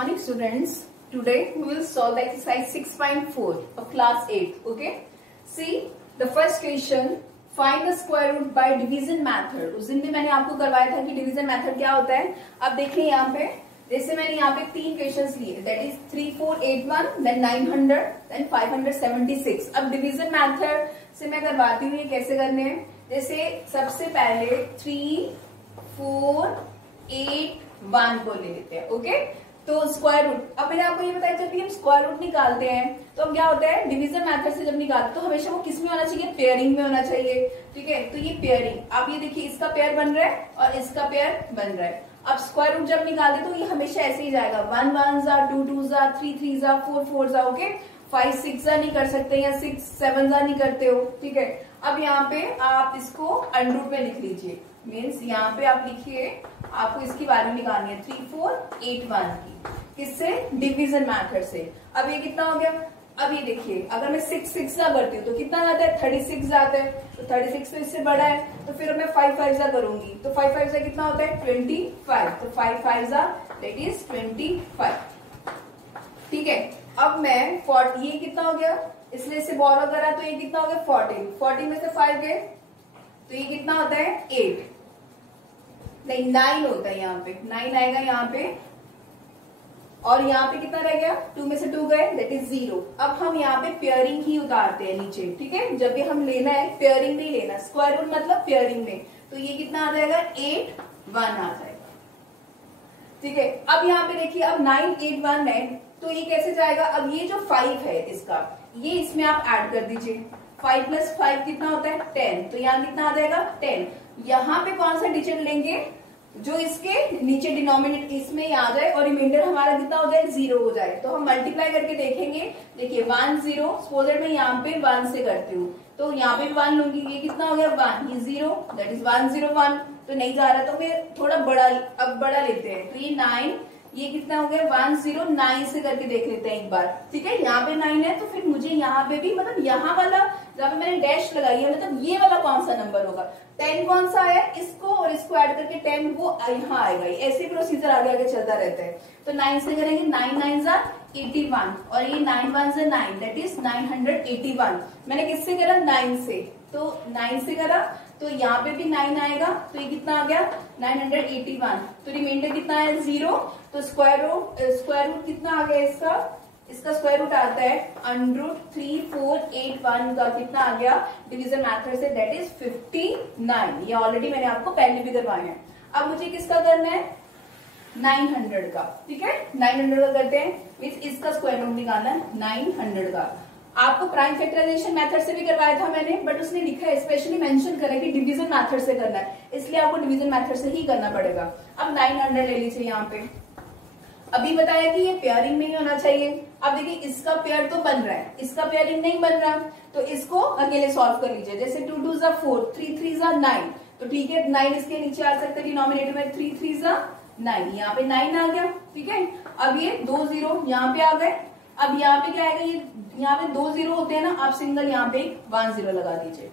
Morning students, today we will solve the exercise 6.4 of class 8. Okay, see the first question, find the square root by division method. उस दिन भी मैंने आपको करवाया था कि डिवीजन मेथड क्या होता है. अब देखिए यहाँ पे, जैसे मैंने यहाँ पे तीन क्वेश्चंस लिए, दैट इज 3481, देन 900, देन 576. अब डिवीजन मेथड से मैं करवाती हूँ ये कैसे करने हैं. जैसे सबसे पहले 3, 4, 8, 1 को ले लेते हैं. ओके, तो स्क्वायर रूट, अब मैंने आपको ये बताया जब भी हम स्क्वायर रूट निकालते हैं तो हम क्या होता है, डिवीजन मेथड से जब निकालते हैं तो हमेशा वो किस में होना चाहिए, पेयरिंग में होना चाहिए. ठीक है, तो ये पेयरिंग, आप ये देखिए इसका पेयर बन रहा है और इसका पेयर बन रहा है. अब स्क्वायर रूट जब निकालते तो ये हमेशा ऐसे ही जाएगा, 1 1 जा, 2 2 जा, 3 3 जा, 4 4 जा. ओके, 5 6 जा नहीं कर सकते या 6 7 जा नहीं करते हो. ठीक है, अब यहाँ पे आप इसको अंडर रूट में लिख लीजिए. मीन्स यहाँ पे आप लिखिए, आपको इसकी वैल्यू निकालनी है 3481 की. किससे, डिवीजन मेथड से. अब ये कितना हो गया, अब ये देखिए अगर मैं 6 6 जा करती हूँ तो कितना जाता है, 36 जाता है. तो 36 तो इससे बड़ा है, तो फिर मैं 5 5 जा करूंगी तो 5 5 जा कितना होता है, 25. तो 5 5 जा दैट इज 25. ठीक है, अब मैं 40, ये कितना हो गया, इसलिए इसे बोरो करा तो ये कितना हो गया 40. 40 में से 5 गए तो ये कितना होता है 8, नहीं 9 होता है. यहाँ पे 9 आएगा यहाँ पे, और यहाँ पे कितना रह गया, 2 में से 2 गए दैट इज 0. अब हम यहाँ पे पेयरिंग ही उतारते हैं नीचे. ठीक है, जब भी हम लेना है पेयरिंग नहीं लेना, स्क्वायर रूट मतलब पेयरिंग में. तो ये कितना आ जाएगा, 8 1 आ जाएगा. ठीक है, अब यहाँ पे देखिए, अब 9 8 1 है तो ये कैसे जाएगा. अब ये जो 5 है इसका, ये इसमें आप ऐड कर दीजिए. 5 + 5 कितना होता है, 10. तो यहाँ कितना आ जाएगा 10. यहाँ पे कौन सा डिजिट लेंगे, जो इसके नीचे डिनोमिनेटर इसमें ही आ जाए और रिमाइंडर हमारा कितना हो जाए, 0 हो जाए. तो हम मल्टीप्लाई करके देखेंगे. देखिए 1 0, सपोज मैं यहाँ पे 1 से करती हूँ तो यहाँ पे 1 लूंगी, ये कितना हो गया 1, ये 0, दैट इज 1 0 1. तो नहीं जा रहा तो मैं थोड़ा बड़ा, अब बड़ा लेते हैं. तो ये 9, ये कितना हो गया 1 0 9 से करके देख लेते हैं एक बार. ठीक है, यहाँ पे 9 है तो फिर मुझे यहाँ पे भी, मतलब यहाँ वाला जहाँ पे मैंने डैश लगाई है, मतलब ये वाला कौन सा नंबर होगा, 10 कौन सा आया, इसको और इसको ऐड करके 10 वो यहाँ आएगा. ऐसे प्रोसीजर आगे आगे चलता रहता है. तो 9 से करेंगे, 9 9 जा 81 और ये 9 1 जा 9, दैट इज 981. मैंने किससे करा, 9 से. तो 9 से करा तो यहाँ पे भी 9 आएगा, तो ये कितना आ गया 981. तो रिमाइंडर कितना है 0. तो स्क्वायर रूट कितना आ गया इसका स्क्वायर रूट आता है √3481 का कितना आ गया डिवीजन मेथड से, दैट इज 59. ये ऑलरेडी मैंने आपको पहले भी करवाया है. अब मुझे किसका करना है, 900 का. ठीक है, 900 का करते हैं. मीन्स इसका स्क्वायर रूट निकालना है 900 का. आपको प्राइम फैक्टराइजेशन मेथड से भी करवाया था मैंने, बट उसने लिखा है, स्पेशली मेंशन करा कि डिवीजन मेथड से करना है, इसलिए आपको डिवीजन मेथड से ही करना पड़ेगा. अब 900 ले लीजिए. यहाँ पे अभी बताया कि ये पेयरिंग में ही होना चाहिए. अब देखिए इसका पेयर तो बन रहा है, इसका पेयरिंग नहीं बन रहा, तो इसको अकेले सॉल्व कर लीजिए. जैसे 2 2 जा 4, 3 3 जा 9. तो ठीक है, 9 इसके नीचे आ सकता है डिनोमिनेटर में, 3 3 जा 9, यहाँ पे 9 आ गया. ठीक है, अब ये 2 0 यहाँ पे आ गए. अब यहाँ पे क्या आएगा, ये यहाँ पे 2 0 होते हैं ना, आप सिंगल यहाँ पे 1 0 लगा दीजिए.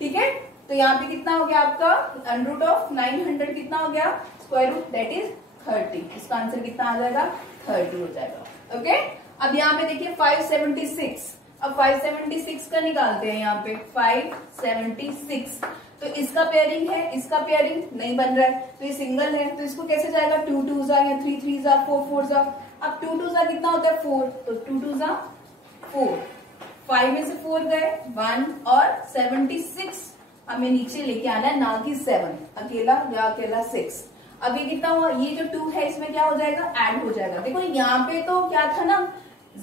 ठीक है, तो यहाँ पे कितना हो गया आपका √900 कितना हो गया, स्क्वायर रूट दैट इज 30. इसका आंसर कितना आ जाएगा, 30 हो जाएगा. ओके, अब यहाँ पे देखिए 576. अब 576 का निकालते हैं. यहाँ पे 576, तो इसका पेयरिंग है, इसका पेयरिंग नहीं बन रहा है, तो ये सिंगल है, तो इसको कैसे जाएगा, 2 2 जा या 3 3 जा 4 4 जा. अब 2 2 जा कितना होता है 4, तो 2 2 जा 4, 5 में से 4 गए 1 और 76 हमें नीचे लेके आना है, ना कि 7 अकेला या अकेला 6. अब ये कितना हुआ, ये जो 2 है इसमें क्या हो जाएगा, ऐड हो जाएगा. देखो यहाँ पे तो क्या था ना,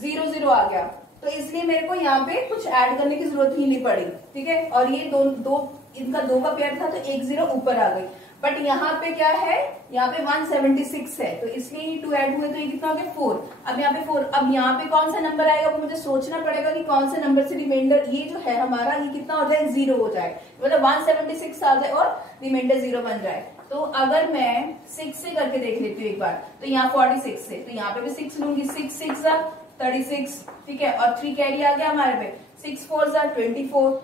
0 0 आ गया, तो इसलिए मेरे को यहाँ पे कुछ ऐड करने की जरूरत ही नहीं पड़ी. ठीक है, और ये दो इनका 2 का पेयर था तो 1 0 ऊपर आ गई. बट यहाँ पे क्या है, यहाँ पे 176 है, तो इसलिए ये 2 ऐड हुए तो ये कितना हो गया 4. अब यहाँ पे 4, अब यहाँ पे कौन सा नंबर आएगा वो मुझे सोचना पड़ेगा कि कौन से नंबर से रिमाइंडर ये जो है हमारा, ये कितना हो जाए, 0 हो जाए, मतलब 176 आ जाए और रिमाइंडर 0 बन जाए. तो अगर मैं 6 से करके देख लेती हूँ एक बार, तो यहाँ 46 है, तो यहाँ पे भी 6 लूंगी, 6 6 जा 36. ठीक है, और 3 कैरी आ गया हमारे पे, 6 4 जा 24,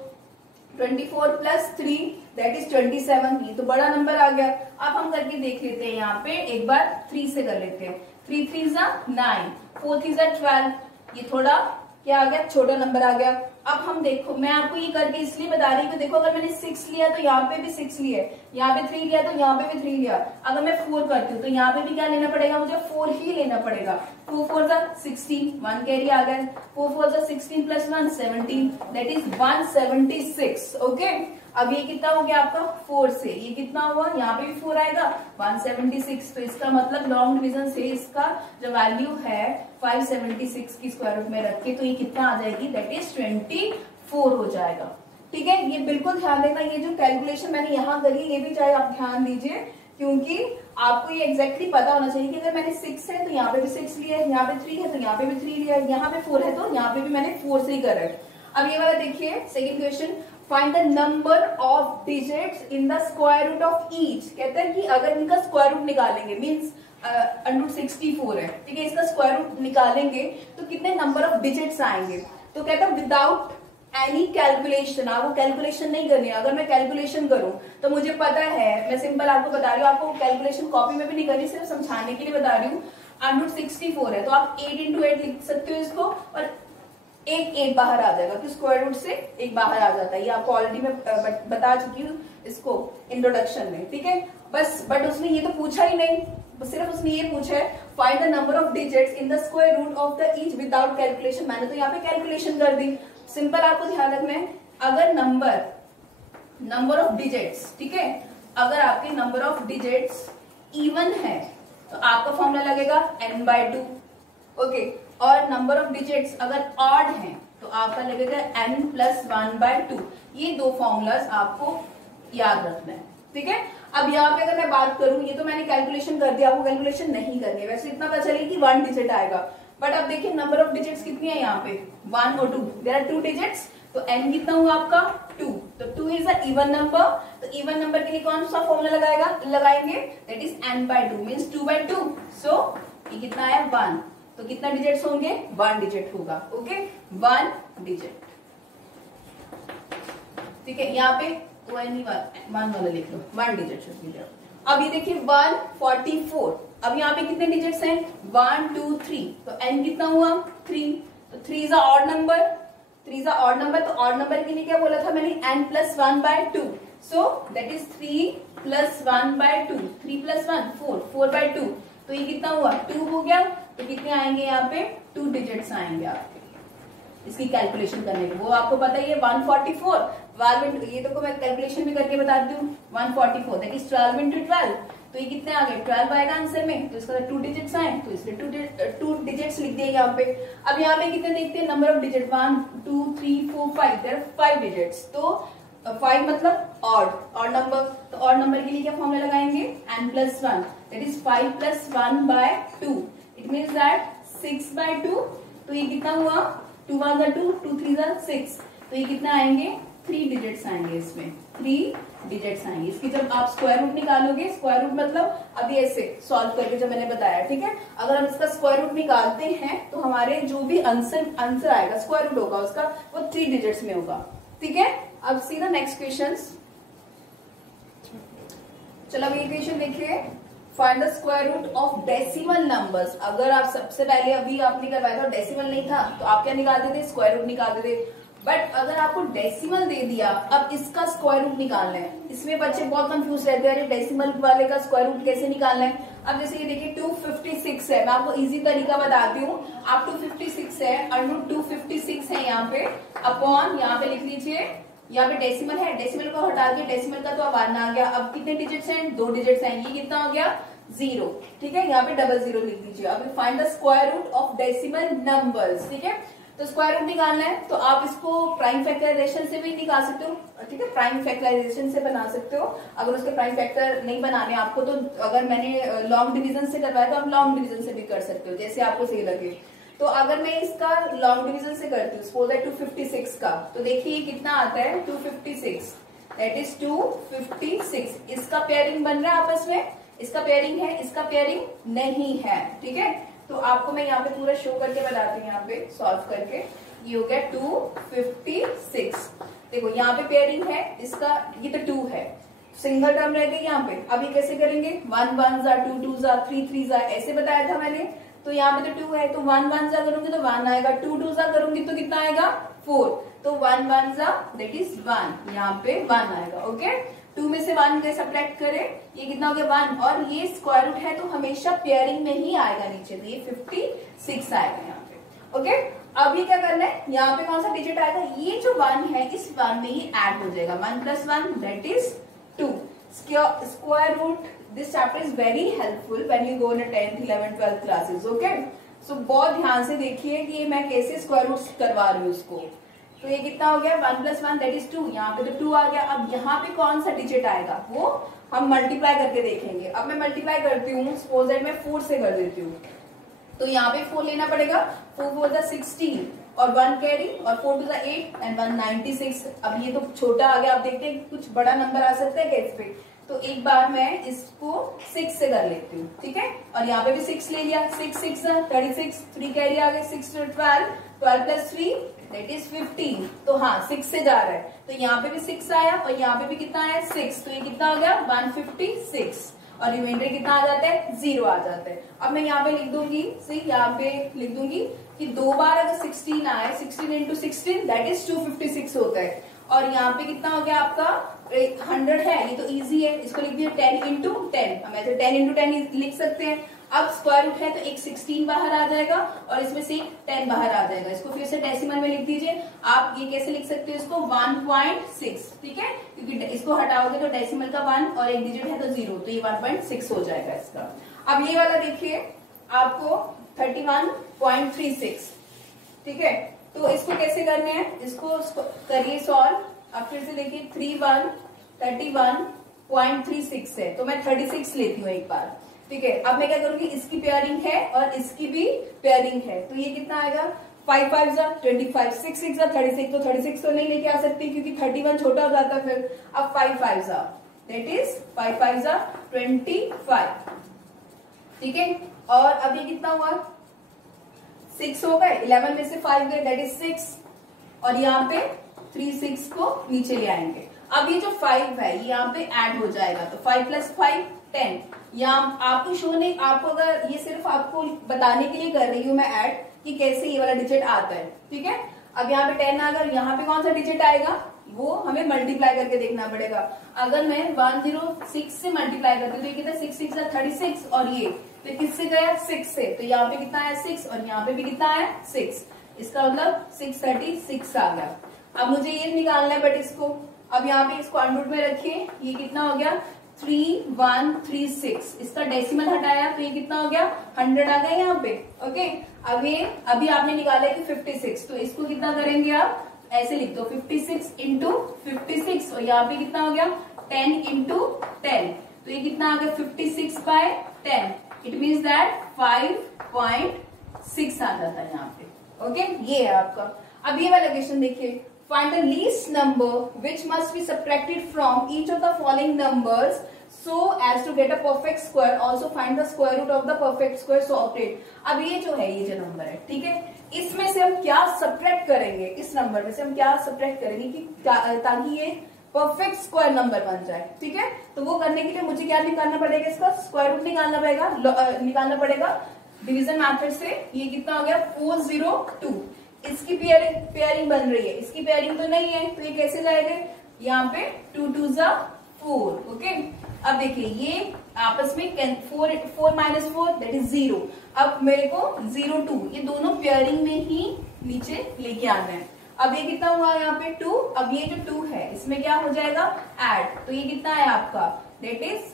24 + 3 दैट इज 27. ये तो बड़ा नंबर आ गया. अब हम करके देख लेते हैं, यहाँ पे एक बार 3 से कर लेते हैं. 3 3 जा 9, 4 3 जा 12, ये थोड़ा क्या आ गया, छोटा नंबर आ गया। अब हम देखो, मैं आपको ये करके इसलिए बता रही हूँ, देखो अगर मैंने 6 लिया तो यहाँ पे भी 6 लिया है, यहाँ पे 3 लिया तो यहाँ पे भी 3 लिया। अगर मैं 4 करती हूँ तो यहाँ पे भी क्या लेना पड़ेगा, मुझे 4 ही लेना पड़ेगा। 4 4 जा 16, 1 कैरी आ गया, 4 4 जा 16 प्लस 1 17, दैट इज 176। ओके, अब ये कितना हो गया आपका 4 से, ये कितना हुआ, यहाँ पे भी 4 आएगा, 176। तो इसका मतलब लॉन्ग डिवीजन से इसका जो वैल्यू है 576 की स्क्वायर रूट में रख के, तो ये कितना आ जाएगी, दैट इज 24 हो जाएगा। ठीक है, ये बिल्कुल ध्यान देना, ये जो कैलकुलेशन मैंने यहाँ करी ये भी चाहे आप ध्यान दीजिए, क्योंकि आपको ये एग्जैक्टली पता होना चाहिए कि अगर मैंने 6 है तो यहाँ पे भी 6 लिया है, यहाँ पे 3 है तो यहाँ पे भी 3 लिया है, यहाँ पे 4 है तो यहाँ पे भी मैंने 4 से ही करा है। अब ये वाला देखिए, second question, find the number of digits in the square root of each. कहते हैं कि अगर इनका स्क्वायर रूट निकालेंगे, मीन्स अंडर 64 है, ठीक है, इसका स्क्वायर रूट निकालेंगे तो कितने नंबर ऑफ डिजिट्स आएंगे। तो कहता है विदाउट एनी कैलकुलेशन, आपको कैलकुलेशन नहीं करनी है। अगर मैं कैलकुलेशन करूं तो मुझे पता है, मैं सिंपल आपको बता रही हूँ, आपको कैलकुलेशन कॉपी में भी नहीं करनी, सिर्फ समझाने के लिए बता रही हूँ। अंडर 64 है तो आप 8 into 8 लिख सकते हो इसको, और एक बाहर आ जाएगा, कि स्क्वायर रूट से एक बाहर आ जाता है। ये आपको ऑलरेडी मैं बता चुकी हूँ इसको इंट्रोडक्शन में, ठीक है। बस बट उसने ये तो पूछा ही नहीं, सिर्फ उसने ये पूछा है find the number of digits in the square root of the each without calculation. मैंने तो यहाँ पे कैलकुलेशन कर दी। सिंपल आपको ध्यान रखना है, अगर नंबर ऑफ डिजिट्स, ठीक है, अगर आपके नंबर ऑफ डिजिट्स इवन है तो आपका फॉर्मूला लगेगा n/2, ओके। और नंबर ऑफ डिजिट्स अगर ऑड हैं तो आपका लगेगा n+1/2। ये दो फॉर्मूलाज आपको याद रखना है, ठीक है। अब यहाँ पे अगर मैं बात करूं, ये तो मैंने कैलकुलेशन कर दिया, आपको कैलकुलेशन नहीं करनी है। वैसे इतना पता चलेगा कि 1 डिजिट आएगा, बट अब देखिए नंबर ऑफ डिजिट्स कितनी है यहाँ पे, 1 और 2, देयर आर 2 डिजिट्स, तो n कितना हुआ आपका 2, तो 2 इज अ इवन नंबर। तो इवन नंबर के लिए कौन सा फॉर्मूला लगाएंगे, दैट इज n/2 मीन्स 2/2। सो ये कितना है 1, तो कितना डिजिट्स होंगे, 1 डिजिट होगा, ओके, 1 डिजिट, ठीक है। यहाँ पे 1 वाला लिख लो, 1 डिजिट। अब ये देखिए 144, अब यहाँ पे कितने डिजिट्स हैं, 1 2 3, तो n कितना हुआ 3, तो 3 is a odd number, 3 is a odd number, तो ऑड नंबर के लिए क्या बोला था मैंने, n+1/2। सो दैट इज 3+1/2, 3 + 1 4, 4/2, तो ये कितना हुआ 2 हो गया। तो कितने आएंगे यहाँ पे, 2 डिजिट्स आएंगे आपके इसकी कैलकुलेशन करने के। वो आपको पता ही है 144, 12 ये तो मैं कैलकुलेशन भी करके बता दी हूँ, 144 दैट इज 12 × 12, तो ये कितने आ गए 12 आएगा आंसर में। तो इसका 2 डिजिट्स आए, तो इसलिए 2 डिजिट्स लिख दिए यहाँ पे। अब यहाँ पे कितने देखते हैं, number of digit 1 2 3 4 5, there are 5 digits. तो 5 मतलब ऑड नंबर, तो ऑड नंबर के लिए क्या फॉर्मूला लगाएंगे, n+1 that is 5 + 1/2, it means that 6/2। तो ये कितना हुआ, 2 1 2, 2 3 6, तो ये कितना आएंगे 3 डिजिट्स आएंगे, इसमें 3 डिजिट्स आएंगे। इसकी जब आप स्क्वायर रूट निकालोगे, स्क्वायर रूट मतलब अभी ऐसे सॉल्व करके जो मैंने बताया, ठीक है। अगर हम इसका स्क्वायर रूट निकालते हैं तो हमारे जो भी आंसर आएगा स्क्वायर रूट होगा उसका, वो 3 डिजिट्स में होगा, ठीक है। अब सीधा नेक्स्ट क्वेश्चन, चलो अब ये क्वेश्चन देखिए, find the square root of decimal numbers. अगर आप सबसे पहले अभी आपने करवाया था डेसिमल नहीं था तो आप क्या निकालते थे, स्क्वायर रूट निकालते थे। बट अगर आपको डेसिमल दे दिया, अब इसका स्क्वायर रूट निकालना है। इसमें बच्चे बहुत कंफ्यूज रहते हैं, अरे डेसिमल वाले का स्क्वायर रूट कैसे निकालना है। अब जैसे ये देखिए 256 है, मैं आपको इजी तरीका बताती हूँ। आप 256 है, √256 है यहाँ पे, अपॉन यहाँ पे लिख लीजिए, यहाँ पे डेसिमल है, डेसिमल को हटा के डेसिमल का तो अब 1 आ गया। अब कितने डिजिट्स हैं, 2 डिजिट्स हैं, ये कितना हो गया 0, ठीक है। यहाँ पे 00 लिख दीजिए। अब find the square root of decimal numbers, ठीक है। तो स्क्वायर रूट निकालना है तो आप इसको प्राइम फैक्टराइजेशन से भी निकाल सकते हो, ठीक है, प्राइम फैक्टराइजेशन से बना सकते हो। अगर उसके प्राइम फैक्टर नहीं बनाने आपको, तो अगर मैंने लॉन्ग डिवीजन से करवाया तो आप लॉन्ग डिवीजन से भी कर सकते हो, जैसे आपको सही लगे। तो अगर मैं इसका लॉन्ग डिवीजन से करती हूँ, सपोज है 256 का, तो देखिए कितना आता है 256, दैट इज 256। इसका पेयरिंग बन रहा है आपस में, इसका पेयरिंग है, इसका पेयरिंग नहीं है, ठीक है। तो आपको मैं यहाँ पे पूरा शो करके बताती हूँ, यहाँ पे सॉल्व करके। ये हो गया 256, देखो यहाँ पे पेयरिंग है, इसका ये तो 2 है, सिंगल टर्म रह गई यहाँ पे। अब ये कैसे करेंगे, 1 1 जा, 2 2 जा, 3 3 जा, ऐसे बताया था मैंने। तो यहाँ पे तो 2 है, तो 1 1 जा करूंगी तो 1 आएगा, 2 2 जा करूंगी तो कितना आएगा 4, तो 1 1 जा दैट इज 1, यहाँ पे 1 आएगा। ओके, 2 में से 1 कैसे सब्ट्रैक्ट करें, ये कितना हो गया 1, और ये स्क्वायर रूट है तो हमेशा पेयरिंग में ही आएगा नीचे, तो ये 56 आएगा यहाँ पे। ओके, अब ये क्या करना है, यहाँ पे कौन सा डिजिट आएगा, ये जो 1 है इस 1 में ही ऐड हो जाएगा, 1 + 1 that is 2। Square root, this chapter is very helpful when you go in 10th 11th 12th classes. Okay, so बहुत ध्यान से देखिए कि मैं कैसे स्क्वायर रूट करवा रही हूँ इसको। तो ये कितना हो गया, 1 + 1 दैट इज 2, यहाँ पे तो 2 आ गया। अब यहाँ पे कौन सा डिजिट आएगा वो हम मल्टीप्लाई करके देखेंगे। अब मैं मल्टीप्लाई करती हूँ, सपोज दैट मैं 4 से कर देती हूँ, तो यहाँ पे 4 लेना पड़ेगा, 4 4 16 और 1 कैरी, और 4 2 8 एंड 1 96। अब ये तो छोटा आ गया, आप देखते हैं कुछ बड़ा नंबर आ सकता है क्या इस पे, तो एक बार मैं इसको 6 से कर लेती हूँ, ठीक है। और यहाँ पे भी 6 ले लिया, 6 6 36, 3 कैरी आ गए, 6 12, 12 + 3 दैट इज 15। तो हाँ 6 से जा रहा है, तो यहाँ पे भी 6 आया और यहाँ पे भी कितना आया 6, तो ये कितना हो गया 156, और रिमाइंडर कितना आ जाता है 0 आ जाता है। अब मैं यहाँ पे लिख दूंगी, सी यहाँ पे लिख दूंगी कि 2 बार अगर 16 आए, 16 × 16 दैट इज 256 होता है। और यहाँ पे कितना हो गया आपका 100 है, ये तो इजी है, इसको लिख दिया 10 × 10, हम ऐसे 10 × 10 लिख सकते हैं। अब स्क्वायर रूट है तो एक 16 बाहर आ जाएगा और इसमें से 10 बाहर आ जाएगा, इसको फिर से डेसिमल में लिख दीजिए। आप ये कैसे लिख सकते हो इसको 1.6, ठीक है, क्योंकि इसको हटाओगे तो डेसिमल का 1 और एक डिजिट है तो 0, तो ये 1.6 हो जाएगा इसका। अब ये वाला देखिए आपको 31.36, ठीक है, तो इसको कैसे करना है, इसको करिए सॉल्व। अब फिर से देखिए 31 है, तो मैं 36 लेती हूँ एक बार, ठीक है। अब मैं क्या करूंगी, इसकी पेयरिंग है और इसकी भी पेयरिंग है, तो ये कितना आएगा 5 5 जा 25, 6 6 जा 36, तो 36 तो नहीं लेके आ सकती क्योंकि 31 छोटा हो जाता है फिर। अब 5 5 जा दैट इज 5 5 जा 25, ठीक है। और अब ये कितना हुआ 6 हो गए, 11 में से 5 गए दैट इज 6, और यहाँ पे 3 6 को नीचे ले आएंगे। अब ये जो 5 है ये यहाँ पे ऐड हो जाएगा, तो 5 + 5 10। यहाँ आपको शो नहीं, आपको अगर ये सिर्फ आपको बताने के लिए कर रही हूँ मैं ऐड कि कैसे ये वाला डिजिट आता है, ठीक है। अब यहाँ पे 10 आ गया, यहाँ पे कौन सा डिजिट आएगा वो हमें मल्टीप्लाई करके देखना पड़ेगा। अगर मैं 106 से मल्टीप्लाई करती हूँ तो ये कितना 6 6 36, और ये तो किससे गया 6 से, तो यहाँ पे कितना है 6 और यहाँ पे भी कितना है 6, इसका मतलब 636 आ गया। अब मुझे ये निकालना है, बट इसको अब यहाँ पे इसको अंडर रूट में रखिए, ये कितना हो गया 3136, इसका डेसिमल हटाया तो ये कितना हो गया 100 आ गया यहाँ पे। ओके, अभी आपने निकाला है कि 56, तो इसको कितना करेंगे आप ऐसे लिख दो 56 × 56, और यहाँ पे कितना हो गया 10 × 10, तो ये कितना आ गया 56/10, इट मीन्स दैट 5.6 आ जाता है यहाँ पे। ओके, ये है आपका। अब ये वाला क्वेश्चन देखिए, find the least number which must be subtracted from each of the following numbers so as to get a perfect square, also find the square root of the perfect square so obtain। अब ये जो है, ये जो number है, ठीक है, इसमें से हम क्या सब्ट्रैक्ट करेंगे, इस नंबर में से हम क्या सब्ट्रैक्ट करेंगे कि ताकि ये परफेक्ट स्क्वायर नंबर बन जाए, ठीक है। तो वो करने के लिए मुझे क्या निकालना पड़ेगा, इसका स्क्वायर रूट निकालना पड़ेगा डिवीजन मेथड से। ये कितना हो गया 402, इसकी पेयरिंग बन रही है, इसकी पेयरिंग तो नहीं है, तो ये कैसे जाएगा, यहाँ पे 2 2 जा 4। ओके, अब देखिए ये आपस में 4 -4 दैट इज 0। अब मेरे को 0 2 ये दोनों पेयरिंग में ही नीचे लेके आना है। अब ये कितना हुआ यहाँ पे 2, अब ये जो 2 है इसमें क्या हो जाएगा ऐड, तो ये कितना है आपका दैट इज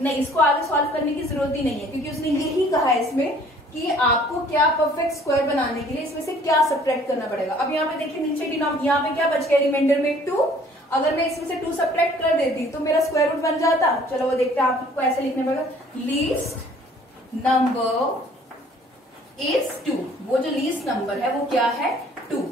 नहीं, इसको आगे सॉल्व करने की जरूरत ही नहीं है क्योंकि उसने यही कहा है इसमें कि आपको क्या परफेक्ट स्क्वायर बनाने के लिए इसमें से क्या सब्ट्रैक्ट करना पड़ेगा। अब यहाँ पे देखिए नीचे यहाँ पे क्या बच गया रिमाइंडर में 2, अगर मैं इसमें से 2 सब्ट्रैक्ट कर देती तो मेरा स्क्वायर रूट बन जाता। चलो वो देखते हैं, आपको ऐसे लिखने पड़ेगा लीस्ट नंबर इज 2, वो जो लीस्ट नंबर है वो क्या है 2।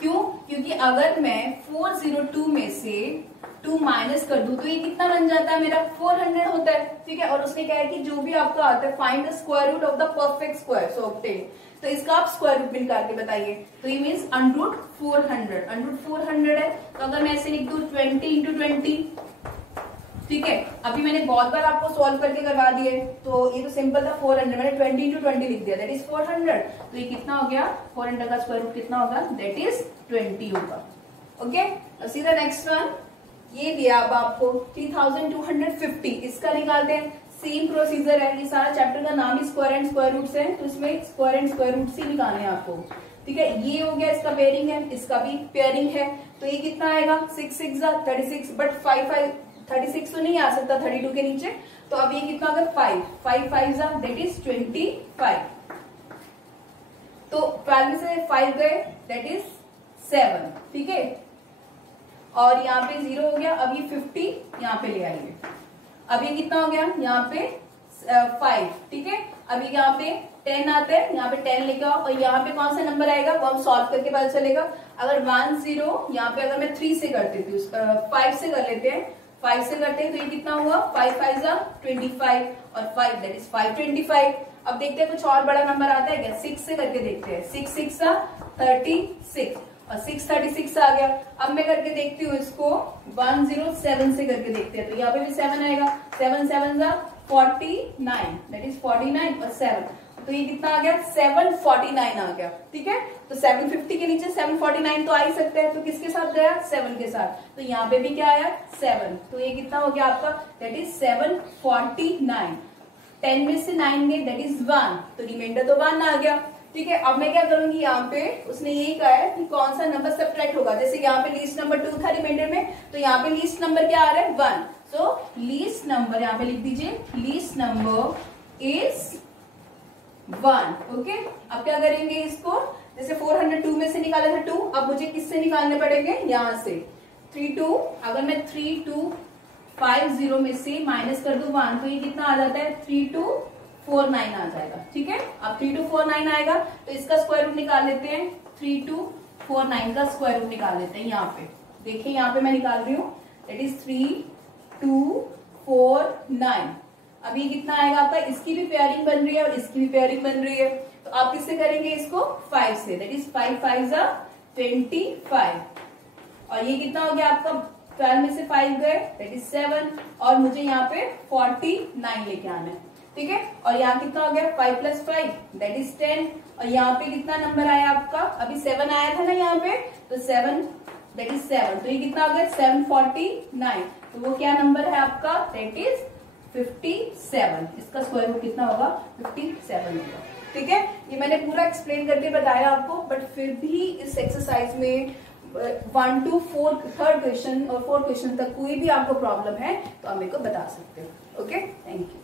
क्यों, क्योंकि अगर मैं 402 में से 2 माइनस कर दूं तो ये कितना बन जाता है मेरा 400 होता है, ठीक है। और उसने कहा है कि जो भी आपका आता है find the square root of the perfect square so obtain, तो इसका आप स्क्वायर रूट निकाल के बताइए। तो ये मीन्स अंडर 400 है, तो अगर मैं ऐसे लिख दूं 20 × 20 ठीक है, अभी मैंने बहुत बार आपको सॉल्व करके करवा दिए, तो ये तो सिंपल था 400, मैंने 20 into 20 लिख दिया, दैट इज 400। तो ये कितना हो गया, 400 का स्क्वायर रूट कितना होगा, दैट इज 20 होगा। Okay, see the next one, ये दिया अब आपको 3250, इसका निकालते हैं। सेम प्रोसीजर है, ये सारा चैप्टर का नाम ही स्क्वायर एंड स्क्वायर रूट्स है, तो इसमें स्क्वायर एंड स्क्वायर रूट्स ही निकालने हैं आपको। ठीक है, ये हो गया, इसका पेयरिंग है, इसका भी पेयरिंग है, तो ये कितना आएगा, 6 6 36, बट 5 36 तो नहीं आ सकता 32 के नीचे, तो अब ये कितना होगा, 5 5 5 दैट इज 25। तो 12 में से 5 गए, दैट इज 7। ठीक है, और यहाँ पे 0 हो गया, अब ये 50 यहाँ पे ले आएंगे, अब ये कितना हो गया, यहाँ पे 5। ठीक है, अभी यहाँ पे 10 आता है, यहाँ पे 10 लेके आओ, और यहाँ पे कौन सा नंबर आएगा वो हम सॉल्व करके पता चलेगा। अगर 1 0 यहाँ पे अगर मैं 3 से करती थी, 5 से कर लेते हैं, 5 से करते हैं, तो ये कितना हुआ, 5 5 25 और 5 दैट इज 525। अब देखते हैं कुछ और बड़ा नंबर आता है क्या, 6 से करके देखते हैं, 6 6 36 और 636 आ गया। अब मैं करके देखती हूँ इसको 107 से करके देखते हैं, तो यहाँ पे भी 7 आएगा, 7 7 49 दैट इज 49 और 7, तो ये कितना आ गया, 749 आ गया। ठीक है, तो 750 के नीचे 749 तो आ ही सकते हैं, तो किसके साथ गया, 7 के साथ, तो यहाँ पे भी क्या आया, 7, तो ये कितना हो गया आपका, दैट इज 749। 10 में से 9 गए, दैट इज 1, तो रिमाइंडर तो 1 आ गया। ठीक है, अब मैं क्या करूंगी, यहाँ पे उसने यही कहा है कि कौन सा नंबर सब्ट्रैक्ट होगा, जैसे यहाँ पे लीस्ट नंबर 2 था रिमाइंडर में, तो यहाँ पे लीस्ट नंबर क्या आ रहा है, 1, सो लीस्ट नंबर यहाँ पे लिख दीजिए, लीस्ट नंबर इज 1। ओके, अब क्या करेंगे इसको, जैसे 402 में से निकाला था 2, अब मुझे किससे निकालने पड़ेंगे, यहाँ से 32, अगर मैं 3250 में से माइनस कर दूं 1, तो ये कितना आ जाता है, 3249 आ जाएगा। ठीक है, अब 3249 आएगा, तो इसका स्क्वायर रूट निकाल लेते हैं, 3249 का स्क्वायर रूट निकाल लेते हैं। यहाँ पे देखिए, यहाँ पे मैं निकाल रही हूँ, दैट इज 3249। अब ये कितना आएगा आपका, इसकी भी पेयरिंग बन रही है और इसकी भी पेयरिंग बन रही है, तो आप किससे करेंगे इसको, 5 से, दैट इज 5 5 25, और ये कितना हो गया आपका, 12 में से 5 गए, दैट इज 7, और मुझे यहाँ पे 49 लेके आना है। ठीक है, और यहाँ कितना हो गया, 5 + 5 दैट इज 10, और यहाँ पे कितना नंबर आया आपका, अभी 7 आया था ना यहाँ पे, तो 7 दैट इज 7, तो ये कितना हो गया, 749, तो वो क्या नंबर है आपका, दैट इज 57। इसका स्क्वायर रूट कितना होगा, 57 होगा। ठीक है, ये मैंने पूरा एक्सप्लेन करके बताया आपको, बट फिर भी इस एक्सरसाइज में 1 to 4 थर्ड क्वेश्चन और 4th क्वेश्चन तक कोई भी आपको प्रॉब्लम है तो आप मेरे को बता सकते हो। Okay, thank you.